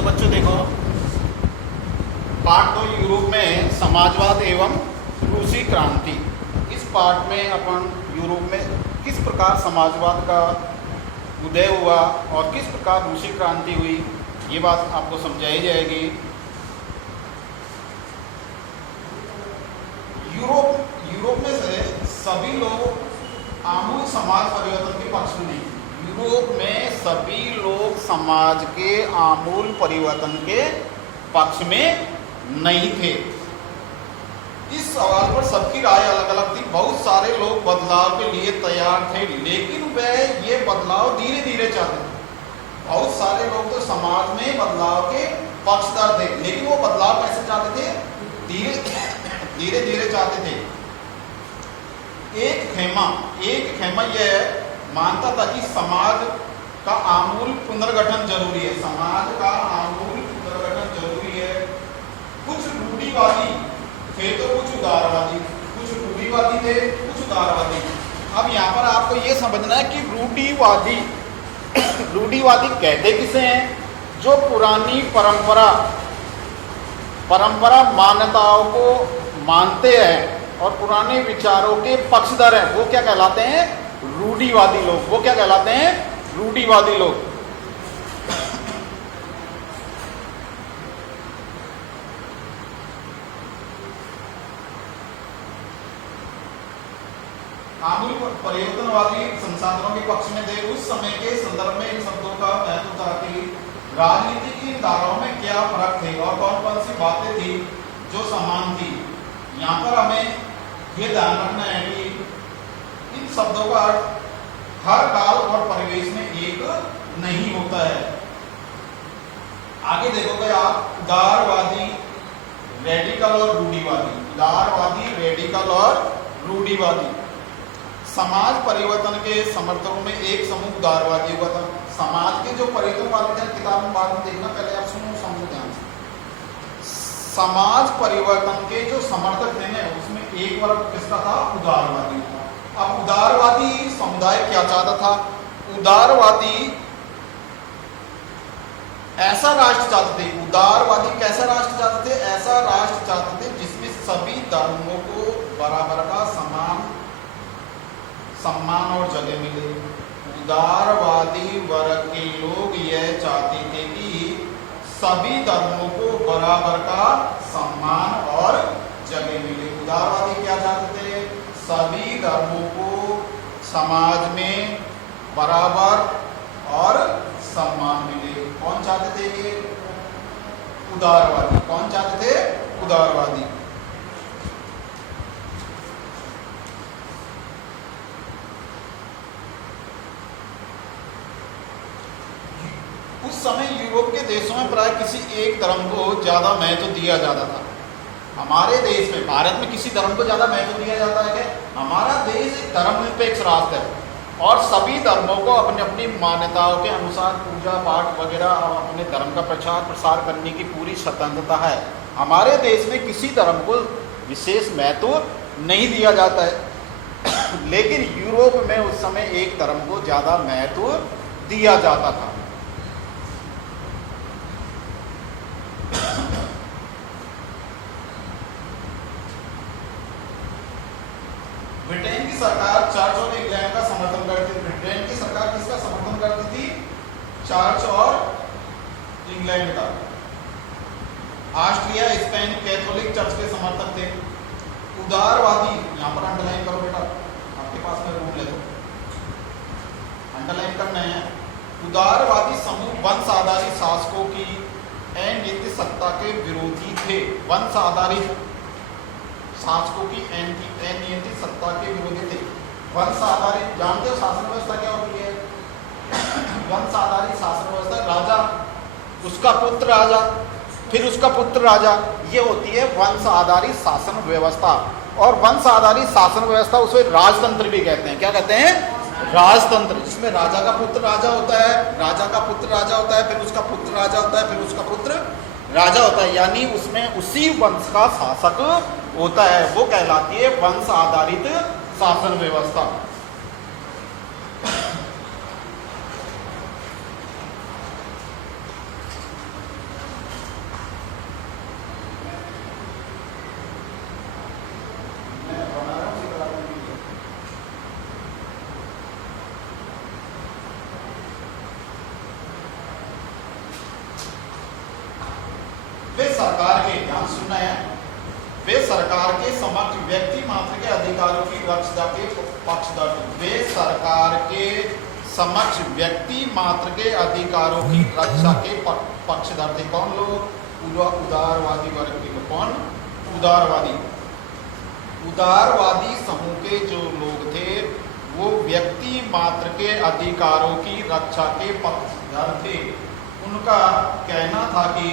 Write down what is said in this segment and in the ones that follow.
तो बच्चों देखो, पार्ट 2 यूरोप में समाजवाद एवं रूसी क्रांति। इस पार्ट में अपन यूरोप में किस प्रकार समाजवाद का उदय हुआ और किस प्रकार रूसी क्रांति हुई, ये बात आपको समझाई जाएगी। यूरोप में से सभी लोग आमूल समाज परिवर्तन के पक्ष में नहीं। यूरोप में सभी लोग समाज के आमूल परिवर्तन के पक्ष में नहीं थे। इस सवाल पर सबकी राय अलग अलग थी। बहुत सारे लोग बदलाव के लिए तैयार थे, लेकिन वह ये बदलाव धीरे धीरे चाहते थे। बहुत सारे लोग तो समाज में बदलाव के पक्षधर थे, लेकिन वो बदलाव कैसे चाहते थे? धीरे धीरे चाहते थे। एक खेमा यह मानता था कि समाज का आमूल पुनर्गठन जरूरी है। समाज का आमूल पुनर्गठन जरूरी है। कुछ रूढ़िवादी थे तो कुछ उदारवादी, कुछ रूढ़िवादी थे, कुछ उदारवादी। अब यहाँ पर आपको ये समझना है कि रूढ़िवादी कहते किसे हैं? जो पुरानी परंपरा मान्यताओं को मानते हैं और पुराने विचारों के पक्षधर हैं, वो क्या कहलाते हैं? रूढ़िवादी लोग। वो क्या कहलाते हैं? रूढ़िवादी लोग। आमूल परिवर्तनवादी संसाधनों के पक्ष में थे। उस समय के संदर्भ में इन शब्दों का महत्व था कि राजनीति की धाराओं में क्या फर्क थे और कौन कौन सी बातें थी जो समान थी। यहाँ पर हमें ये ध्यान रखना है कि इन शब्दों का अर्थ हर काल और परिवेश में एक नहीं होता है। आगे देखोगे आप, उदारवादी, रेडिकल और रूढ़िवादी। उदारवादी, रेडिकल और रूढ़िवादी। समाज परिवर्तन के समर्थकों में एक समूह उदारवादी हुआ था। समाज के जो परिवर्तन वाले थे, किताब में बाद में देखना, पहले आप सुनो, समझो ध्यान से। समाज परिवर्तन के जो समर्थक थे ना, उसमें एक वर्ग किसका था? उदारवादी था। अब उदारवादी समुदाय क्या चाहता था? उदारवादी ऐसा राष्ट्र चाहते थे। उदारवादी कैसा राष्ट्र चाहते थे? ऐसा राष्ट्र चाहते थे जिसमें सभी धर्मों को बराबर का सम्मान और जगह मिले। उदारवादी वर्ग के लोग यह चाहते थे कि सभी धर्मों को बराबर का सम्मान और जगह मिले। उदारवादी क्या चाहते थे? सभी धर्मों को समाज में बराबर और सम्मान मिले। कौन चाहते थे ये? उदारवादी। कौन चाहते थे? उदारवादी। उस समय यूरोप के देशों में प्राय किसी एक धर्म को ज्यादा महत्व दिया जाता था। हमारे देश में, भारत में किसी धर्म को ज्यादा महत्व दिया जाता है क्या? हमारा देश एक धर्मनिरपेक्ष राष्ट्र है और सभी धर्मों को अपनी अपनी मान्यताओं के अनुसार पूजा पाठ वगैरह अपने धर्म का प्रचार प्रसार करने की पूरी स्वतंत्रता है। हमारे देश में किसी धर्म को विशेष महत्व नहीं दिया जाता है, लेकिन यूरोप में उस समय एक धर्म को ज्यादा महत्व दिया जाता था। ब्रिटेन की सरकार चर्च और इंग्लैंड का समर्थन करती थी। ब्रिटेन की सरकार किसका समर्थन करती थी? चर्च और इंग्लैंड का। ऑस्ट्रिया, स्पेन कैथोलिक चर्च के समर्थक थे। उदारवादी, यहाँ पर अंडरलाइन करो बेटा, आपके पास में रूल है तो अंडरलाइन करना है। उदारवादी समूह वंश आधारित शासकों की अनियंत्रित सत्ता के विरोधी थे। वंश आधारित शासकों की अनियंत्रित सत्ता के विरोधी थे। वंश आधारित, जानते हो शासन व्यवस्था क्या होती है? वंश आधारित शासन व्यवस्था, राजा, उसका पुत्र राजा, फिर उसका पुत्र राजा, ये होती है वंश आधारित शासन व्यवस्था। और वंश आधारित शासन व्यवस्था उसे राजतंत्र भी कहते हैं। क्या कहते हैं? राजतंत्र। जिसमें राजा का पुत्र राजा होता है, राजा का पुत्र राजा होता है, फिर उसका पुत्र राजा होता है, फिर उसका पुत्र राजा होता है, यानी उसमें उसी वंश का शासक होता है। वो कहलाती है वंश आधारित शासन व्यवस्था। सरकार के, ध्यान सुनना है, वे सरकार के समक्ष व्यक्ति मात्र के अधिकारों की रक्षा के पक्षधर थे। वे सरकार के समक्ष व्यक्ति मात्र के अधिकारों की रक्षा के पक्षधर थे। कौन लोग? उदारवादी वर्ग के लोग। कौन? उदारवादी। उदारवादी समूह के जो लोग थे वो व्यक्ति मात्र के अधिकारों की रक्षा के पक्षधर थे। उनका कहना था कि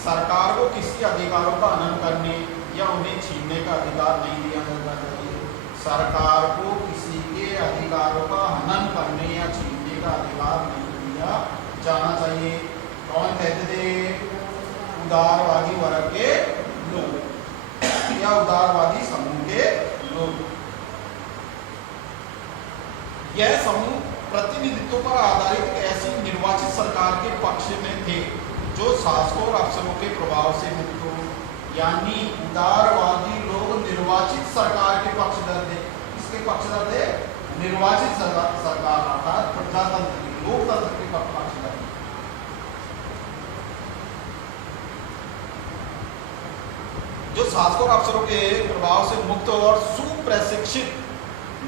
सरकार को किसी अधिकारों का हनन करने या उन्हें छीनने का अधिकार नहीं दिया जाना चाहिए। सरकार को किसी के अधिकारों का हनन करने या छीनने का अधिकार नहीं दिया जाना चाहिए। कौन कहते थे? उदारवादी वर्ग के लोग या उदारवादी समूह के लोग। यह समूह प्रतिनिधित्व पर आधारित ऐसी निर्वाचित सरकार के पक्ष में थे जो शासकों और अफसरों के प्रभाव से मुक्त हो। यानी उदारवादी लोग निर्वाचित सरकार के पक्षधर थे। किसके पक्षधर थे? निर्वाचित सरकार अर्थात प्रजातंत्र की, लोकतंत्र के पक्षधर। जो शासकों और अफसरों के प्रभाव से मुक्त और सुप्रशिक्षित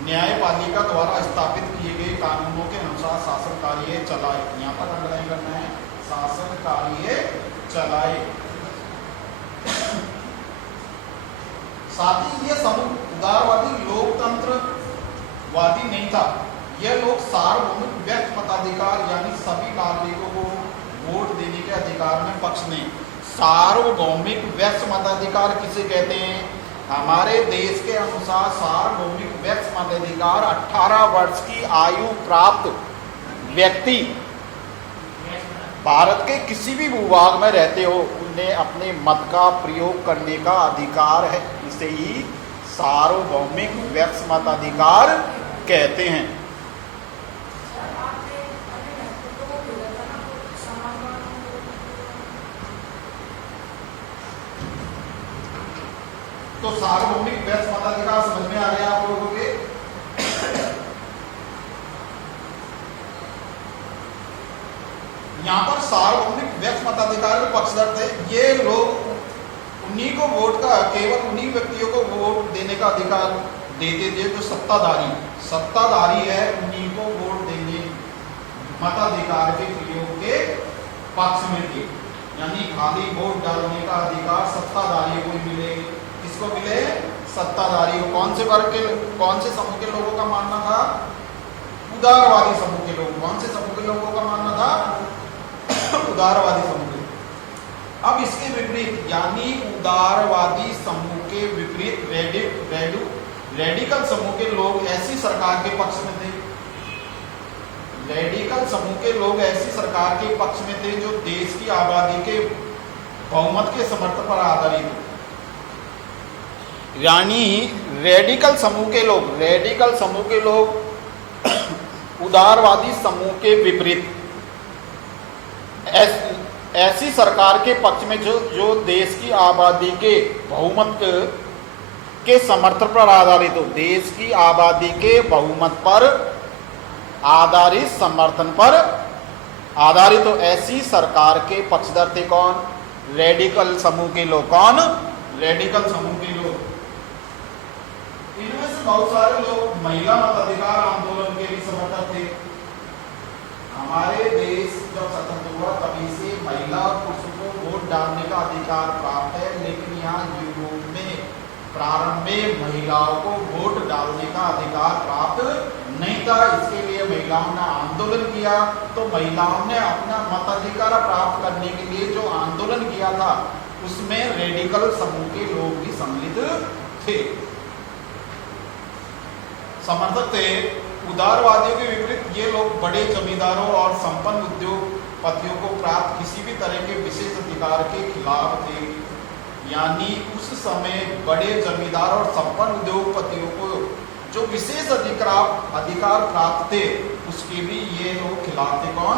न्यायपालिका द्वारा स्थापित किए गए कानूनों के अनुसार शासन कार्य चलाए। यहाँ पर अंडरलाइन करना है, शासन कार्य चलाए। साथ ही यह समूह उदारवादी लोकतंत्रवादी नहीं था। यह लोग सार्वभौमिक व्यक्त मताधिकार यानी सभी नागरिकों को वोट देने के अधिकार में पक्ष नहीं। सार्वभौमिक व्यक्त मताधिकार किसे कहते हैं? हमारे देश के अनुसार सार्वभौमिक व्यक्त मताधिकार 18 वर्ष की आयु प्राप्त व्यक्ति भारत के किसी भी भूभाग में रहते हो उन्हें अपने मत का प्रयोग करने का अधिकार है। इसे ही सार्वभौमिक व्यक्त मताधिकार कहते हैं। तो सार्वभौमिक व्यक्त मताधिकार समझ में आ गया आप लोगों के? यहां पर सार्वभौमिक व्यक्त मताधिकार के पक्षधर थे। ये लोग उन्हीं को वोट का, केवल उन्हीं व्यक्तियों को वोट देने का अधिकार देते थे जो सत्ताधारी है, उन्हीं को वोट देने मताधिकार के प्रयोग के पक्ष में थे। यानी खाली वोट डालने का अधिकार सत्ताधारी को मिले। किसको मिले? सत्ताधारी को। कौन से वर्ग के, कौन से समूह के लोगों का मानना था? उदारवादी समूह के लोग। कौन से समूह के लोगों का मानना था? उदारवादी समूह के। अब इसके विपरीत यानी उदारवादी समूह के विपरीत रेडिकल समूह के लोग ऐसी सरकार के पक्ष में थे। रेडिकल समूह के लोग ऐसी सरकार के पक्ष में थे जो देश की आबादी के बहुमत के समर्थन पर आधारित हो। यानी रेडिकल समूह के लोग उदारवादी समूह के विपरीत ऐसी सरकार के पक्ष में जो देश की आबादी के बहुमत के समर्थन पर आधारित हो। देश की आबादी के बहुमत पर आधारित समर्थन पर आधारित हो, ऐसी सरकार के पक्षधर थे। कौन? रेडिकल समूह के लोग। कौन? रेडिकल समूह के लोग। इनमें से बहुत सारे लोग महिला मताधिकार आंदोलन के भी समर्थक थे। हमारे देश जब स्वतंत्र हुआ तभी से महिला और पुरुषों को वोट डालने का अधिकार प्राप्त है, लेकिन यहाँ यूरोप में प्रारंभ में महिलाओं को वोट डालने का अधिकार प्राप्त नहीं था। इसके लिए महिलाओं ने आंदोलन किया। तो महिलाओं ने अपना मताधिकार प्राप्त करने के लिए जो आंदोलन किया था उसमें रेडिकल समूह के लोग भी सम्मिलित थे, समर्थक थे। उदारवादियों के विपरीत ये लोग बड़े जमींदारों और संपन्न उद्योगपतियों को प्राप्त किसी भी तरह के विशेष अधिकार के खिलाफ थे। यानी उस समय बड़े जमींदार और संपन्न उद्योगपतियों को जो विशेष अधिकार प्राप्त थे उसके भी ये लोग खिलाफ थे। कौन?